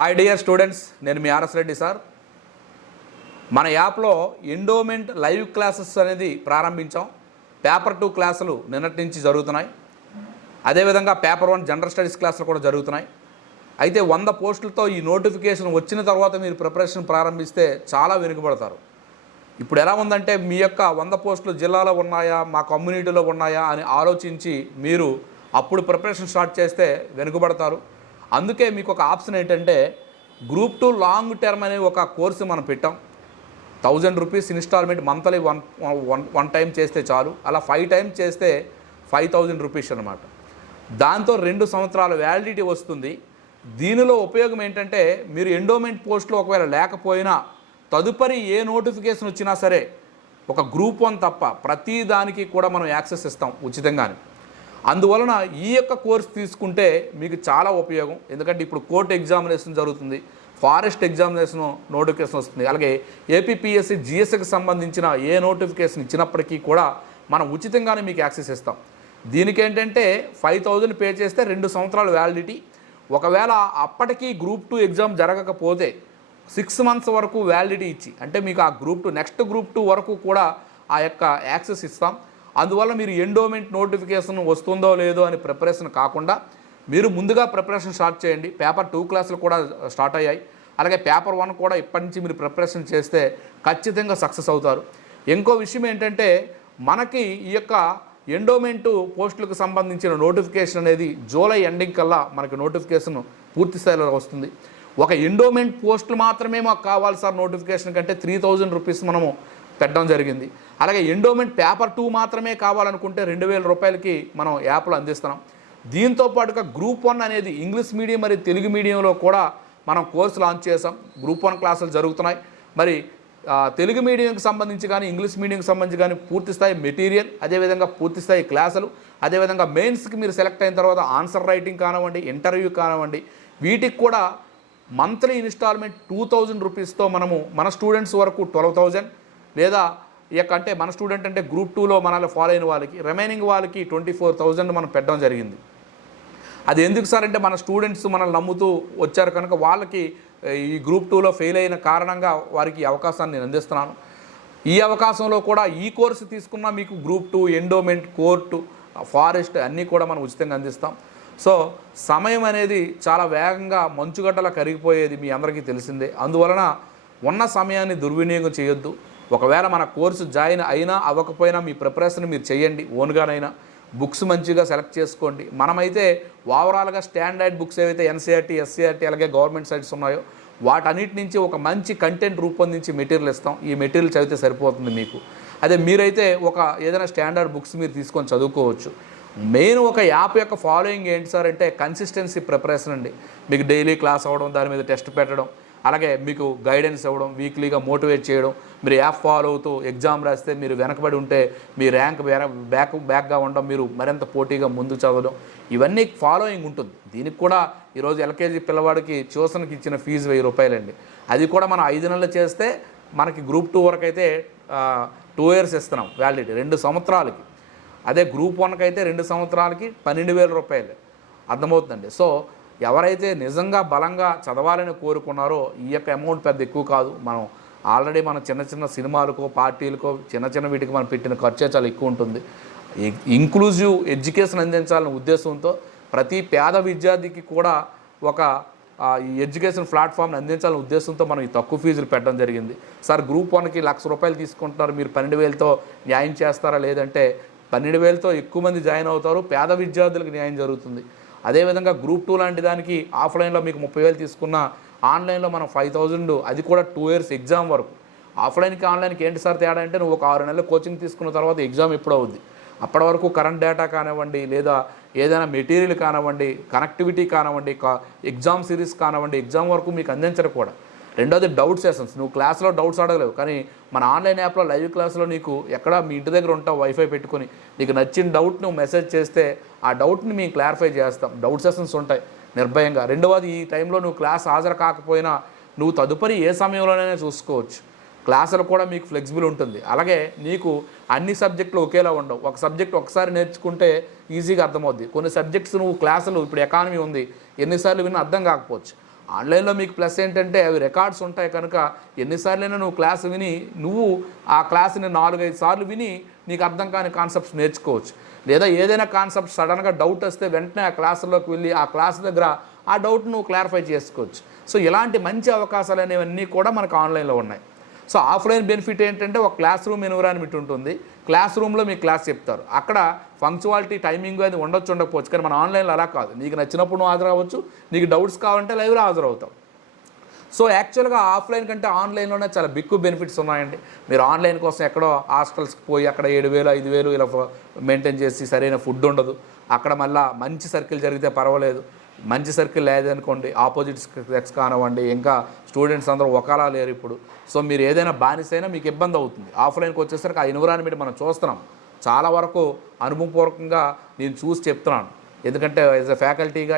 Hi dear students, నేను మీ RS Reddy sir. మన యాప్లో ఎండోమెంట్ లైవ్ క్లాసెస్ అనేది ప్రారంభించాం. పేపర్ 2 క్లాసులు నిన్నటి నుంచి జరుగుతున్నాయి. అదేవిధంగా పేపర్ 1 జనరల్ స్టడీస్ క్లాసులు కూడా జరుగుతున్నాయి. అయితే 100 పోస్టులతో ఈ నోటిఫికేషన్ వచ్చిన తర్వాత మీరు ప్రిపరేషన్ ప్రారంభిస్తే చాలా వెనుకబడతారు. ఇప్పుడు ఎలా ఉందంటే మీ యొక్క 100 పోస్టులు జిల్లాలో ఉన్నాయా, మా కమ్యూనిటీలో ఉన్నాయా అని ఆలోచించి మీరు అప్పుడు ప్రిపరేషన్ స్టార్ట్ చేస్తే వెనుకబడతారు. అందుకే మీకు ఒక ఆప్షన్ ఏంటంటే గ్రూప్ 2 లాంగ్ టర్మ్ అనే ఒక కోర్సు మనం పెట్టాం. 1000 rupees instalment monthly one time చేస్తే చాలు. అలా 5 టైమ్స్ చేస్తే 5000 రూపీస్ అనమాట. దాంతో 2 సంవత్సరాల వ్యాలిడిటీ వస్తుంది. దీనిలో ఉపయోగం ఏంటంటే మీరు ఎండోమెంట్ పోస్టులు ఒకవేళ లేకపోయినా తదుపరి ఏ నోటిఫికేషన్ వచ్చినా సరే ఒక గ్రూప్ 1 తప్ప ప్రతి దానికి కూడా మనం యాక్సెస్ ఇస్తాం ఉచితంగానే. అందువలన ఈ యొక్క కోర్స్ తీసుకుంటే మీకు చాలా ఉపయోగం. ఎందుకంటే ఇప్పుడు కోర్టు ఎగ్జామినేషన్ జరుగుతుంది, ఫారెస్ట్ ఎగ్జామినేషన్ నోటిఫికేషన్ వస్తుంది, అలాగే ఏపీపీఎస్సీ జిఎస్కి సంబంధించిన ఏ నోటిఫికేషన్ ఇచ్చినప్పటికీ కూడా మనం ఉచితంగానే మీకు యాక్సెస్ ఇస్తాం. దీనికి ఏంటంటే 5000 పే చేస్తే 2 సంవత్సరాల వ్యాలిడిటీ. ఒకవేళ అప్పటికీ గ్రూప్ 2 ఎగ్జామ్ జరగకపోతే 6 మంత్స్ వరకు వ్యాలిడిటీ ఇచ్చి, అంటే మీకు ఆ గ్రూప్ 2 నెక్స్ట్ గ్రూప్ 2 వరకు కూడా ఆ యొక్క యాక్సెస్ ఇస్తాం. అందువల్ల మీరు ఎండోమెంట్ నోటిఫికేషన్ వస్తుందో లేదో అని ప్రిపరేషన్ కాకుండా మీరు ముందుగా ప్రిపరేషన్ స్టార్ట్ చేయండి. పేపర్ 2 క్లాసులు కూడా స్టార్ట్ అయ్యాయి. అలాగే పేపర్ 1 కూడా ఇప్పటి నుంచి మీరు ప్రిపరేషన్ చేస్తే ఖచ్చితంగా సక్సెస్ అవుతారు. ఇంకో విషయం ఏంటంటే మనకి ఈ యొక్క ఎండోమెంట్ పోస్టులకు సంబంధించిన నోటిఫికేషన్ అనేది జూలై ఎండింగ్ కల్లా మనకి నోటిఫికేషన్ పూర్తి స్థాయిలో వస్తుంది. ఒక ఎండోమెంట్ పోస్టులు మాత్రమే మాకు కావాలి సార్ నోటిఫికేషన్ కంటే 3000 రూపీస్ మనము పెట్టడం జరిగింది. అలాగే ఎండోమెంట్ పేపర్ 2 మాత్రమే కావాలనుకుంటే 2000 రూపాయలకి మనం యాప్లో అందిస్తున్నాం. దీంతో పాటుగా గ్రూప్ 1 అనేది ఇంగ్లీష్ మీడియం మరియు తెలుగు మీడియంలో కూడా మనం కోర్సు లాంచ్ చేసాం. గ్రూప్ 1 క్లాసులు జరుగుతున్నాయి. మరి తెలుగు మీడియంకి సంబంధించి కానీ ఇంగ్లీష్ మీడియంకి సంబంధించి కానీ పూర్తిస్థాయి మెటీరియల్, అదేవిధంగా పూర్తిస్థాయి క్లాసులు, అదేవిధంగా మెయిన్స్కి మీరు సెలెక్ట్ అయిన తర్వాత ఆన్సర్ రైటింగ్ కానివ్వండి, ఇంటర్వ్యూ కానివ్వండి, వీటికి కూడా మంత్లీ ఇన్స్టాల్మెంట్ 2000 రూపీస్తో మనము మన స్టూడెంట్స్ వరకు 12000 లేదా అంటే మన స్టూడెంట్ అంటే గ్రూప్ 2లో మనల్ని ఫాలో అయిన వాళ్ళకి రిమైనింగ్ వాళ్ళకి 24000 మనం పెట్టడం జరిగింది. అది ఎందుకు సార్ అంటే మన స్టూడెంట్స్ మనల్ని నమ్ముతూ వచ్చారు కనుక వాళ్ళకి ఈ గ్రూప్ 2లో ఫెయిల్ అయిన కారణంగా వారికి ఈ అవకాశాన్ని నేను అందిస్తున్నాను. ఈ అవకాశంలో కూడా ఈ కోర్సు తీసుకున్నా మీకు గ్రూప్ 2 ఎండోమెంట్, కోర్టు, ఫారెస్ట్ అన్నీ కూడా మనం ఉచితంగా అందిస్తాం. సో సమయం అనేది చాలా వేగంగా మంచుగడ్డలా కరిగిపోయేది మీ అందరికీ తెలిసిందే. అందువలన ఉన్న సమయాన్ని దుర్వినియోగం చేయొద్దు. ఒకవేళ మన కోర్సు జాయిన్ అయినా అవ్వకపోయినా మీ ప్రిపరేషన్ మీరు చేయండి. ఓన్గానైనా బుక్స్ మంచిగా సెలెక్ట్ చేసుకోండి. మనమైతే ఓవరాల్గా స్టాండర్డ్ బుక్స్ ఏవైతే ఎన్సీఆర్టీ, ఎస్సీఆర్టీ అలాగే గవర్నమెంట్ సైట్స్ ఉన్నాయో వాటన్నిటి నుంచి ఒక మంచి కంటెంట్ రూపొందించి మెటీరియల్ ఇస్తాం. ఈ మెటీరియల్ చదివితే సరిపోతుంది మీకు. అదే మీరైతే ఏదైనా స్టాండర్డ్ బుక్స్ మీరు తీసుకొని చదువుకోవచ్చు. మెయిన్ ఒక యాప్ యొక్క ఫాలోయింగ్ ఏంటి సార్ అంటే కన్సిస్టెన్సీ ప్రిపరేషన్ అండి. మీకు డైలీ క్లాస్ అవ్వడం, దాని మీద టెస్ట్ పెట్టడం, అలాగే మీకు గైడెన్స్ ఇవ్వడం, వీక్లీగా మోటివేట్ చేయడం. మీరు యాప్ ఫాలో అవుతూ ఎగ్జామ్ రాస్తే మీరు వెనకబడి ఉంటే మీ ర్యాంక్ బ్యాక్గా ఉండడం, మీరు మరింత పోటీగా ముందు చదవడం, ఇవన్నీ ఫాలోయింగ్ ఉంటుంది. దీనికి కూడా ఈరోజు ఎల్కేజీ పిల్లవాడికి ట్యూషన్కి ఇచ్చిన ఫీజు 1000 రూపాయలండి. అది కూడా మనం 5 నెలలు చేస్తే మనకి గ్రూప్ 2 వరకు అయితే 2 years ఇస్తున్నాం వ్యాలిడిటీ, 2 సంవత్సరాలకి. అదే గ్రూప్ 1కి అయితే 2 సంవత్సరాలకి 12000 రూపాయలు. అర్థమవుతుందండి. సో ఎవరైతే నిజంగా బలంగా చదవాలని కోరుకున్నారో ఈ యొక్క అమౌంట్ పెద్ద ఎక్కువ కాదు. మనం ఆల్రెడీ మన చిన్న చిన్న సినిమాలకో, పార్టీలకో, చిన్న వీటికి మనం పెట్టిన ఖర్చే చాలా ఎక్కువ ఉంటుంది. ఇంక్లూజివ్ ఎడ్యుకేషన్ అందించాలనే ఉద్దేశంతో ప్రతి పేద విద్యార్థికి కూడా ఒక ఈ ఎడ్యుకేషన్ ప్లాట్ఫామ్ని అందించాలనే ఉద్దేశంతో మనం ఈ తక్కువ ఫీజులు పెట్టడం జరిగింది. సార్ గ్రూప్ 1కి 1,00,000 రూపాయలు తీసుకుంటున్నారు, మీరు 12000తో న్యాయం చేస్తారా లేదంటే 12000తో ఎక్కువ మంది జాయిన్ అవుతారు, పేద విద్యార్థులకు న్యాయం జరుగుతుంది. అదేవిధంగా గ్రూప్ 2 లాంటి దానికి ఆఫ్లైన్లో మీకు 30,000 తీసుకున్న, ఆన్లైన్లో మనం 5000, అది కూడా 2 years ఎగ్జామ్ వరకు. ఆఫ్లైన్కి ఆన్లైన్కి ఏంటి సార్ తేడా అంటే నువ్వు ఒక 6 నెలలు కోచింగ్ తీసుకున్న తర్వాత ఎగ్జామ్ ఎప్పుడు అవుద్ది. అప్పటి వరకు కరెంట్ డేటా కానివ్వండి, లేదా ఏదైనా మెటీరియల్ కానివ్వండి, కనెక్టివిటీ కానివ్వండి, ఎగ్జామ్ సిరీస్ కానివ్వండి, ఎగ్జామ్ వరకు మీకు అందించరు కూడా. రెండోది డౌట్ సెషన్స్. నువ్వు క్లాస్లో డౌట్స్ అడగలేవు, కానీ మన ఆన్లైన్ యాప్లో లైవ్ క్లాస్లో నీకు ఎక్కడ మీ ఇంటి దగ్గర ఉంటావు వైఫై పెట్టుకొని, నీకు నచ్చిన డౌట్ నువ్వు మెసేజ్ చేస్తే ఆ డౌట్ని మేము క్లారిఫై చేస్తాం. డౌట్ సెషన్స్ ఉంటాయి నిర్భయంగా. రెండవది ఈ టైంలో నువ్వు క్లాస్ హాజరు కాకపోయినా నువ్వు తదుపరి ఏ సమయంలోనైనా చూసుకోవచ్చు. క్లాసులు కూడా మీకు ఫ్లెక్సిబుల్ ఉంటుంది. అలాగే నీకు అన్ని సబ్జెక్టులు ఒకేలా ఉండవు. ఒక సబ్జెక్ట్ ఒకసారి నేర్చుకుంటే ఈజీగా అర్థమవుద్ది. కొన్ని సబ్జెక్ట్స్ నువ్వు క్లాసులు ఇప్పుడు ఎకానమీ ఉంది, ఎన్నిసార్లు విన్నా అర్థం కాకపోవచ్చు. ఆన్లైన్లో మీకు ప్లస్ ఏంటంటే అవి రికార్డ్స్ ఉంటాయి కనుక ఎన్నిసార్లైనా నువ్వు క్లాస్ విని నువ్వు ఆ క్లాస్ని 4-5 సార్లు విని నీకు అర్థం కాని కాన్సెప్ట్స్ నేర్చుకోవచ్చు. లేదా ఏదైనా కాన్సెప్ట్ సడన్గా డౌట్ వస్తే వెంటనే ఆ క్లాసుల్లోకి వెళ్ళి ఆ క్లాస్ దగ్గర ఆ డౌట్ నువ్వు క్లారిఫై చేసుకోవచ్చు. సో ఇలాంటి మంచి అవకాశాలు అనేవన్నీ కూడా మనకు ఆన్లైన్లో ఉన్నాయి. సో ఆఫ్లైన్ బెనిఫిట్ ఏంటంటే ఒక క్లాస్ రూమ్ ఎన్విరాన్మెంట్ ఉంటుంది. క్లాస్ రూమ్లో మీకు క్లాస్ చెప్తారు. అక్కడ పంక్చువాలిటీ టైమింగ్ అది ఉండకపోవచ్చు. కానీ మన ఆన్లైన్లో అలా కాదు. నీకు నచ్చినప్పుడు నువ్వు హాజరవ్వచ్చు. నీకు డౌట్స్ కావాలంటే లైవ్లో హాజరవుతావు. సో యాక్చువల్గా ఆఫ్లైన్ కంటే ఆన్లైన్లోనే చాలా బిగ్ బెనిఫిట్స్ ఉన్నాయండి. మీరు ఆన్లైన్ కోసం ఎక్కడో హాస్టల్స్కి పోయి అక్కడ 7,000 5,000 ఇలా మెయింటైన్ చేసి సరైన ఫుడ్ ఉండదు. అక్కడ మళ్ళీ మంచి సర్కిల్ జరిగితే పర్వాలేదు. మంచి సర్కిల్ లేదనుకోండి, ఆపోజిట్ సెక్స్ కానివ్వండి, ఇంకా స్టూడెంట్స్ అందరూ ఒకలా లేరు ఇప్పుడు. సో మీరు ఏదైనా బానిసైనా మీకు ఇబ్బంది అవుతుంది. ఆఫ్లైన్కి వచ్చేసరికి ఆ ఎన్విరాన్మెంట్ మనం చూస్తున్నాం. చాలా వరకు అనుభవపూర్వకంగా నేను చూసి చెప్తున్నాను. ఎందుకంటే యాజ్ ఎ ఫ్యాకల్టీగా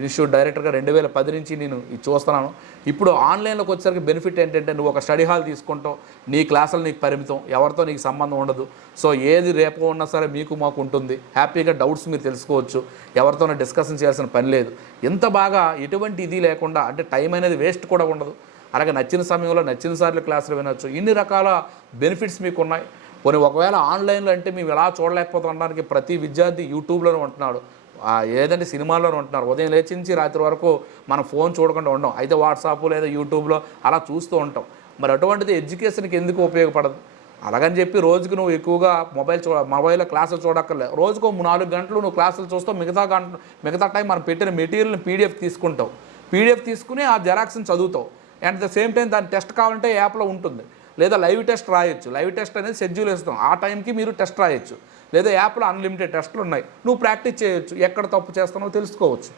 ఇన్స్టిట్యూట్ డైరెక్టర్గా 2010 నుంచి నేను ఇది చూస్తున్నాను. ఇప్పుడు ఆన్లైన్లోకి వచ్చేసరికి బెనిఫిట్ ఏంటంటే నువ్వు ఒక స్టడీ హాల్ తీసుకుంటావు. నీ క్లాసులు నీకు పరిమితం, ఎవరితో నీకు సంబంధం ఉండదు. సో ఏది రేపు ఉన్నా సరే మీకు మాకు ఉంటుంది. హ్యాపీగా డౌట్స్ మీరు తెలుసుకోవచ్చు. ఎవరితోనూ డిస్కషన్ చేయాల్సిన పని లేదు. ఎంత బాగా ఎటువంటి ఇది లేకుండా అంటే టైం అనేది వేస్ట్ కూడా ఉండదు. అలాగే నచ్చిన సమయంలో నచ్చిన సార్లు క్లాసులు వినొచ్చు. ఇన్ని రకాల బెనిఫిట్స్ మీకు ఉన్నాయి. కొన్ని ఒకవేళ ఆన్లైన్లో అంటే మేము ఎలా చూడలేకపోతుండడానికి ప్రతి విద్యార్థి యూట్యూబ్లోనే ఉంటున్నాడు, ఏదంటే సినిమాల్లోనే ఉంటున్నారు. ఉదయం లేచి నుంచి రాత్రి వరకు మనం ఫోన్ చూడకుండా ఉండం. అయితే వాట్సాప్ లేదా యూట్యూబ్లో అలా చూస్తూ ఉంటాం. మరి అటువంటిది ఎడ్యుకేషన్కి ఎందుకు ఉపయోగపడదు? అలాగని చెప్పి రోజుకు నువ్వు ఎక్కువగా మొబైల్లో క్లాసులు చూడక్కర్లేదు. రోజుకు 4 గంటలు నువ్వు క్లాసులు చూస్తావు. మిగతా టైం మనం పెట్టిన మెటీరియల్ని పీడిఎఫ్ తీసుకుంటావు. పీడిఎఫ్ తీసుకుని ఆ జెరాక్స్ని చదువుతావు. అండ్ ద సేమ్ టైం దాని టెస్ట్ కావాలంటే యాప్లో ఉంటుంది. లేదా లైవ్ టెస్ట్ రాయొచ్చు. లైవ్ టెస్ట్ అనేది షెడ్యూల్ ఇస్తాం. ఆ టైంకి మీరు టెస్ట్ రాయొచ్చు. లేదా యాప్లో అన్లిమిటెడ్ టెస్టులు ఉన్నాయి. నువ్వు ప్రాక్టీస్ చేయొచ్చు. ఎక్కడ తప్పు చేస్తున్నావో తెలుసుకోవచ్చు.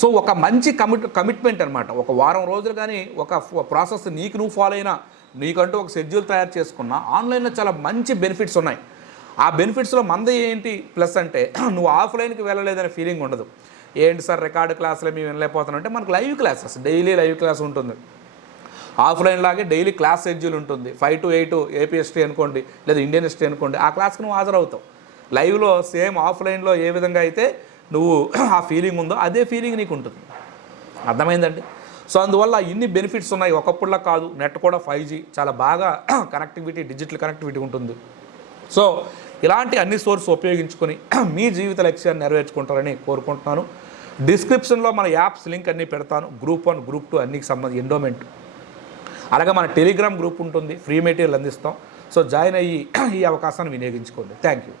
సో ఒక మంచి కమిట్మెంట్ అనమాట. ఒక వారం రోజులు కానీ ఒక ప్రాసెస్ నీకు నువ్వు ఫాలో అయినా, నీకంటూ ఒక షెడ్యూల్ తయారు చేసుకున్నా ఆన్లైన్లో చాలా మంచి బెనిఫిట్స్ ఉన్నాయి. ఆ బెనిఫిట్స్లో మంది ఏంటి ప్లస్ అంటే నువ్వు ఆఫ్లైన్కి వెళ్ళలేదనే ఫీలింగ్ ఉండదు. ఏంటి సార్ రికార్డు క్లాసులే మేము వినలేకపోతున్నాం అంటే మనకు live classes daily live class ఉంటుంది. ఆఫ్లైన్ లాగే డైలీ క్లాస్ షెడ్యూల్ ఉంటుంది. 5 to 8 ఏపీ హిస్టరీ అనుకోండి, లేదా ఇండియన్ హిస్టరీ అనుకోండి. ఆ క్లాస్కి నువ్వు హాజరవుతావు. లైవ్లో సేమ్ ఆఫ్లైన్లో ఏ విధంగా అయితే నువ్వు ఆ ఫీలింగ్ ఉందో అదే ఫీలింగ్ నీకు ఉంటుంది. అర్థమైందండి? సో అందువల్ల ఇన్ని బెనిఫిట్స్ ఉన్నాయి. ఒకప్పుడులా కాదు. నెట్ కూడా 5G చాలా బాగా కనెక్టివిటీ, డిజిటల్ కనెక్టివిటీ ఉంటుంది. సో ఇలాంటి అన్ని సోర్స్ ఉపయోగించుకొని మీ జీవిత లక్ష్యాన్ని నెరవేర్చుకుంటారని కోరుకుంటున్నాను. డిస్క్రిప్షన్లో మన యాప్స్ లింక్ అన్నీ పెడతాను. గ్రూప్ 1 గ్రూప్ 2 అన్నికి సంబంధించి ఎండోమెంట్. అలాగే మన టెలిగ్రామ్ గ్రూప్ ఉంటుంది. ఫ్రీ మెటీరియల్ అందిస్తాం. సో జాయిన్ అయ్యి ఈ అవకాశాన్ని వినియోగించుకోండి. Thank you.